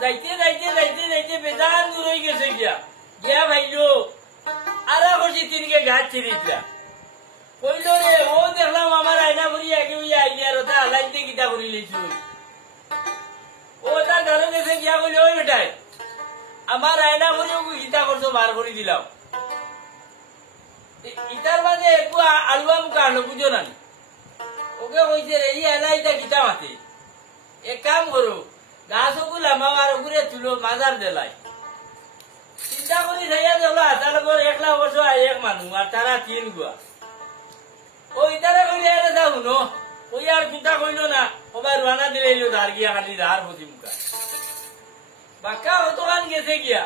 যাইতে যাইতে যাইতে যাইতে বেজান দূর হয়ে গেছে গিয়া গিয়া ভাইলো আর করছি তিনকে গাছ ছিড়িটা কইল রে ও দেখলাম আমার আয়না ভরি আগে ওই আইডিয়ার ওটা আলাইতে গীতা করি লেছি ও তার ঘরে গেছে গিয়া কইল ওই বেটাই আমার আয়না ভরি ওকে গীতা করছো বার করে দিলাম ইটার মাঝে একটু আলুয়া মুখা আলো বুঝো না ওকে কইছে রে এই আলাইটা গীতা মাতে এক কাম করো গাছ ওগুলো আমার ওগুলো তুলো মাজার দেলাই চিন্তা করি যাইয়া দেখলো হাতার লোক একলা বছর এক মানুষ আর তারা তিন গুয়া ওই তারা কইলে এটা যাও নো ওই আর চিন্তা কইল না ওবার রানা দিলে ধার গিয়া খালি ধার হতি মুখা বাক্কা অতখান গেছে গিয়া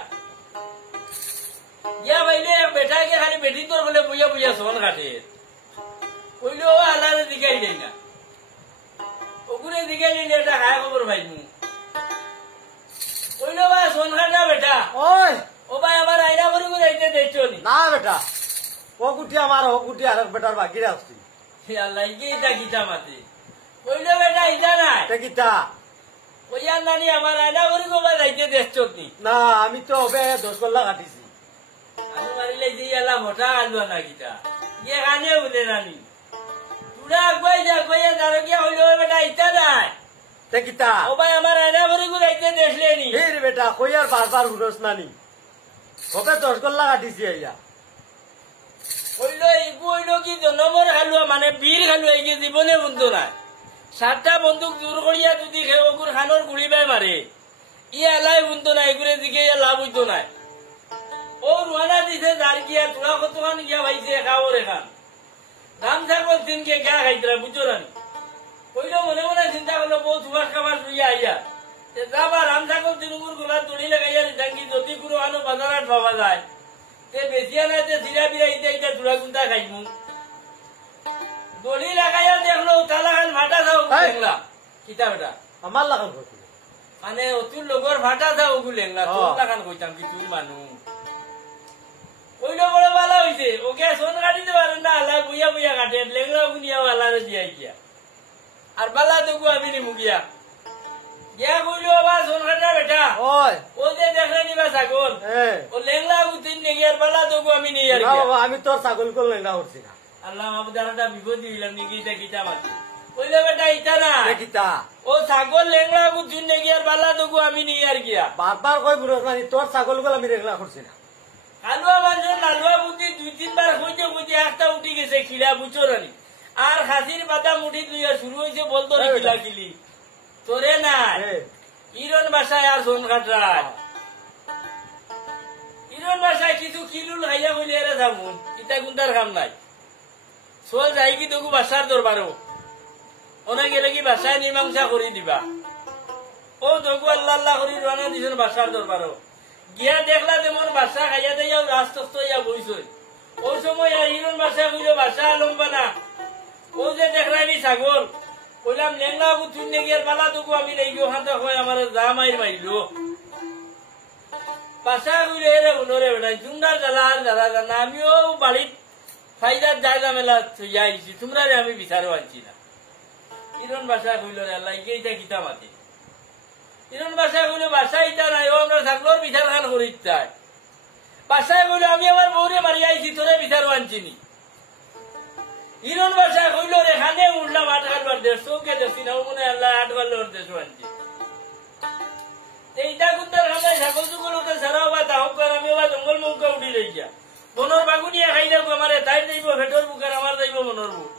গিয়া ভাইলে বেটাকে খালি বেটি তোর বলে বুঝা বুঝা সোন কাটে কইলে ও আলারে দিকাই দেয় না ওগুলো দিকাই দিলে এটা খায় খবর ভাইমু কইলো ভাই সোন কাটা বেটা ওই ও ভাই আমার আইনা ভরি করে আইতে দেখছো নি না বেটা ও কুটি আমার ও কুটি আর বেটার বাকি রাখছি আল্লাহ কি এটা গীতা মাতে কইলো বেটা ইটা নাই গীতা ওইয়ার নানি আমার আয়না ভরি গোবা যাইতে দেখছো নি না আমি তো ওবে 10 গল্লা কাটিছি আমি মারিলে যে এলা মোটা আলবা না গীতা গিয়ে কানে উঠে নানি তুরা আগুয়াই যা আগুয়াই দাঁড়ো গিয়া হইলো বেটা ইটা নাই গীতা ও ভাই আমার আয়না ভরি করে আইতে দেখলে নি রে বেটা কই আর বারবার হুরস নানি ওবে 10 গল্লা কাটিছি আইয়া হইলো ইগু হইলো কি জনমর খালুয়া মানে বীর খালুয়া এই যে জীবনে বন্ধু না 7টা বন্দুক দূর করিয়া যদি ওগুর খানোর গুড়ি বাই মারে ই এলাই বন্ধু না এগুলো দিকে লাভ হইতো না ও রুয়ানা দিছে যার গিয়া তোরা কতখান গিয়া ভাইছে খাওয়ার এখান রাম ঠাকুর দিনকে গা খাইতরা বুঝছো না কইলো মনে মনে চিন্তা করলো বউ সুভাষ খাবার লইয়া আইয়া যাবা রাম ঠাকুর দিনগুর গোলা তড়ি লাগাইয়া ডাঙ্গি যদি কোনো আনো বাজারাত পাওয়া যায় তে বেশিয়া নাই তে সিরা বিরা ইতে ইটা চূড়া গুন্তা খাইমু দড়ি লাগাইয়া দেখলো তালা খান ভাটা যাও দেখলা কিতা বেটা আমার লাগান কইছি মানে অতুর লগর ভাটা যাও গুলেংলা তোর লাগান কইতাম কি তুই মানু কইলো বড় ভালো হইছে ওকে সোন কাটিতে পারেন না আল্লাহ বুইয়া বুইয়া কাটে লেংলা বুনিয়া আল্লাহরে দিয়াই গিয়া আর বালা দেখু আমি নি মুগিয়া গিয়া কইলো আবার সোন কাটা বেটা ওই ও যে দেখলে নিবা ছাগল ও লেংলা বুতিন নেগি আর বালা দেখু আমি নি আর বাবা আমি তোর ছাগল কল লেংলা করছি না আল্লাহ মাবুদারটা বিপদ দিলাম নি গিটা গিটা মাতি কইলো বেটা ইটা না গীতা ও ছাগল লেংলা বুতিন নেগি আর বালা দেখু আমি নি আর গিয়া বারবার কই বুড়স নানি তোর ছাগল কল আমি লেংলা করছি না আলুয়া মানুষ আলুয়া বুদ্ধি 2-3 বার হইতে হইতে একটা উঠি গেছে খিলা বুঝো রানি আর খাসির পাতা মুঠি লইয়া শুরু হয়েছে বলতো রে খিলা খিলি তোরে না ইরন বাসায় আর সোন কাটরায় ইরন বাসায় কিছু কিলুল খাইয়া বলি এরা যাবুন ইটা গুন্দার কাম নাই চল যাই কি তোকে বাসার দরবারও ওনা গেলে কি বাসায় মীমাংসা করে দিবা ও তোকে আল্লাহ আল্লাহ করি রানা দিছেন বাসার দরবারও গিয়া দেখলা তেমন বাসা খাইয়া দেয় রাস্ত ইয়া বইছই ওই সময় হিরণ বাসা কইল বাসা লম্বা না ও যে দেখলানি ছাগল কইলাম লেংলা বুঝুন নেগি আর বালা তোকে আমি লেগিও হাতে হয় আমার যা মাইর মাইল বাসা কইলে এরে উনরে বেড়াই জুন্ডার জ্বালা আর জ্বালা জানা আমিও বাড়ির ফাইদার জায়গা মেলা থইয়া আইছি তোমরা আমি বিচারও আনছি না হিরণ বাসা কইল রে আল্লাহ এইটা গীতা মাতি ইরন বাসায় বলে বাসায় ইটা নাই ও আমরা ছাগলোর বিচার খান করি চাই বাসায় বলে আমি আমার বউরে মারি আইছি তোরে বিচারও আনছিনি ইরন বাসায় কইল রে খানে উঠলাম 8 গালোর 150 কে দেখছি না মনে আল্লাহ 8 গালোর 150 আনছি এইটা কুত্তার খানায় ছাগল চুগল ওদের সারা বা তাহক কর আমি আবার জঙ্গল মুখে উঠি রই গিয়া বনর বাগুনিয়া খাই যাবো আমার তাই যাইব ভেটর বুকের আমার যাইব মনর বুক